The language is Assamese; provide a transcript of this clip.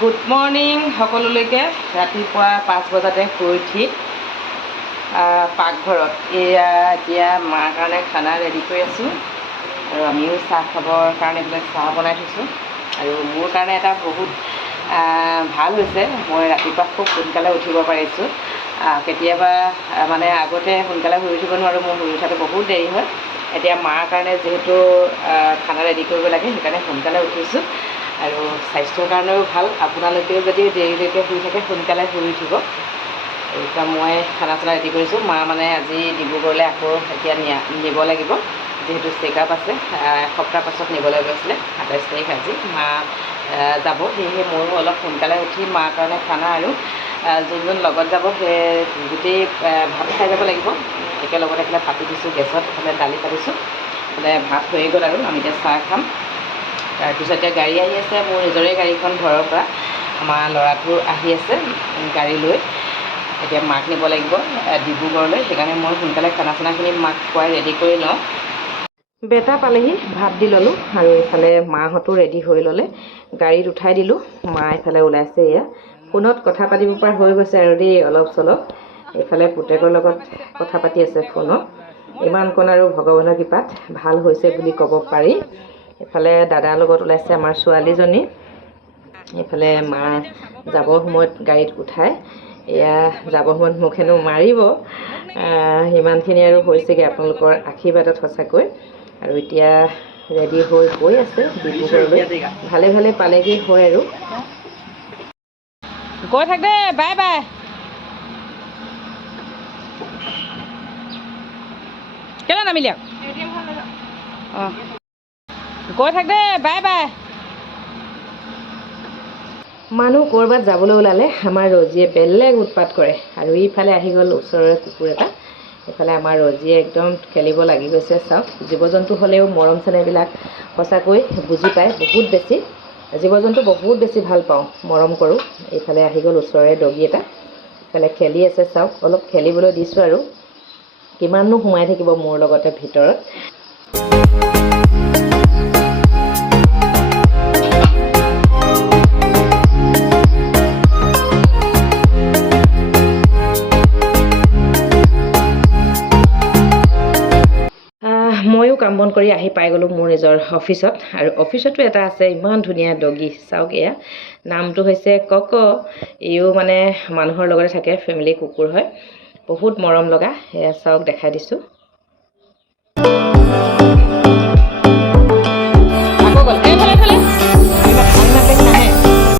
গুড মৰ্ণিং সকলোলৈকে। ৰাতিপুৱা 5 বজাতে শুই উঠি পাকঘৰত এয়া এতিয়া মাৰ কাৰণে খানা ৰেডি কৰি আছোঁ আৰু আমিও চাহ খাবৰ কাৰণে এইবিলাক চাহ বনাই থৈছোঁ। আৰু মোৰ কাৰণে এটা বহুত ভাল হৈছে, মই ৰাতিপুৱা খুব সোনকালে উঠিব পাৰিছোঁ। কেতিয়াবা মানে আগতে সোনকালে শুই উঠিব নোৱাৰোঁ, মোৰ শুই উঠাটো বহুত দেৰি হয়। এতিয়া মাৰ কাৰণে যিহেতু খানা ৰেডি কৰিব লাগে সেইকাৰণে সোনকালে উঠিছোঁ আৰু স্বাস্থ্যৰ কাৰণেও ভাল। আপোনালোকেও যদি দেৰিলৈকে শুই থাকে সোনকালে শুই উঠিব। এতিয়া মই খানা চানা ৰেডি কৰিছোঁ। মা মানে আজি ডিব্ৰুগড়লৈ আকৌ এতিয়া নিব লাগিব, যিহেতু চেকআপ আছে। এসপ্তাহ পাছত নিবলৈ গৈছিলে, 27 তাৰিখ আজি মা যাব। সেয়েহে ময়ো অলপ সোনকালে উঠি মাৰ কাৰণে খানা আৰু যোনজন লগত যাব সেই গোটেই ভাত খাই যাব লাগিব। একেলগতে এইফালে পাতি দিছোঁ গেছত, এইফালে দালি পাতিছোঁ, এইফালে ভাত হৈয়ে গ'ল আৰু আমি এতিয়া চাহ খাম। তাৰপিছত এতিয়া গাড়ী আহি আছে, মোৰ নিজৰে গাড়ীখন ঘৰৰ পৰা। আমাৰ ল'ৰাটো আহি আছে গাড়ী লৈ, এতিয়া মাক নিব লাগিব ডিব্ৰুগড়লৈ। সেইকাৰণে মই সোনকালে খানা চানাখিনি মাক খুৱাই ৰেডি কৰি লওঁ। বেটা পালেহি, ভাত দি ল'লোঁ আৰু এইফালে মাহঁতো ৰেডি হৈ ল'লে, গাড়ীত উঠাই দিলোঁ। মা এইফালে ওলাইছে, এয়া ফোনত কথা পাতিব পৰা হৈ গৈছে আৰু দেই অলপ চলপ। এইফালে পুতেকৰ লগত কথা পাতি আছে ফোনত। ইমানকণ আৰু ভগৱানৰ কৃপাত ভাল হৈছে বুলি ক'ব পাৰি। এইফালে দাদাৰ লগত ওলাইছে আমাৰ ছোৱালীজনী। এইফালে মা যাবৰ সময়ত গাড়ীত উঠাই, এয়া যাবৰ সময়ত মোক হেনো মাৰিব। সিমানখিনি আৰু হৈছেগৈ আপোনালোকৰ আশীৰ্বাদত সঁচাকৈ। আৰু এতিয়া ৰেডি হৈ গৈ আছে ডিব্ৰুগড়লৈ, ভালে ভালে পালেগৈ হয় আৰু। গৈ থাক দে, বাই বাই। কেলৈ নামিলি আকৌ? অঁ, গৈ থাক দে, বাই বাই। মানুহ ক'ৰবাত যাবলৈ ওলালে আমাৰ ৰজিয়ে বেলেগ উৎপাত কৰে। আৰু ইফালে আহি গ'ল ওচৰৰে কুকুৰ এটা। এইফালে আমাৰ ৰজিয়ে একদম খেলিব লাগি গৈছে। চাওক, জীৱ জন্তু হ'লেও মৰম চেনেহবিলাক সঁচাকৈ বুজি পায় বহুত বেছি। জীৱ জন্তু বহুত বেছি ভাল পাওঁ, মৰম কৰোঁ। এইফালে আহি গ'ল ওচৰৰে ডগী এটা, এইফালে খেলি আছে। চাওক, অলপ খেলিবলৈ দিছোঁ আৰু কিমাননো সোমাই থাকিব মোৰ লগতে ভিতৰত। ময়ো কাম বন কৰি আহি পাই গ'লোঁ মোৰ নিজৰ অফিচত। আৰু অফিচতো এটা আছে ইমান ধুনীয়া ডগী। চাওক, এয়া নামটো হৈছে কক। ইও মানে মানুহৰ লগতে থাকে, ফেমিলি কুকুৰ হয়, বহুত মৰম লগা। এয়া চাওক, দেখাই দিছোঁ।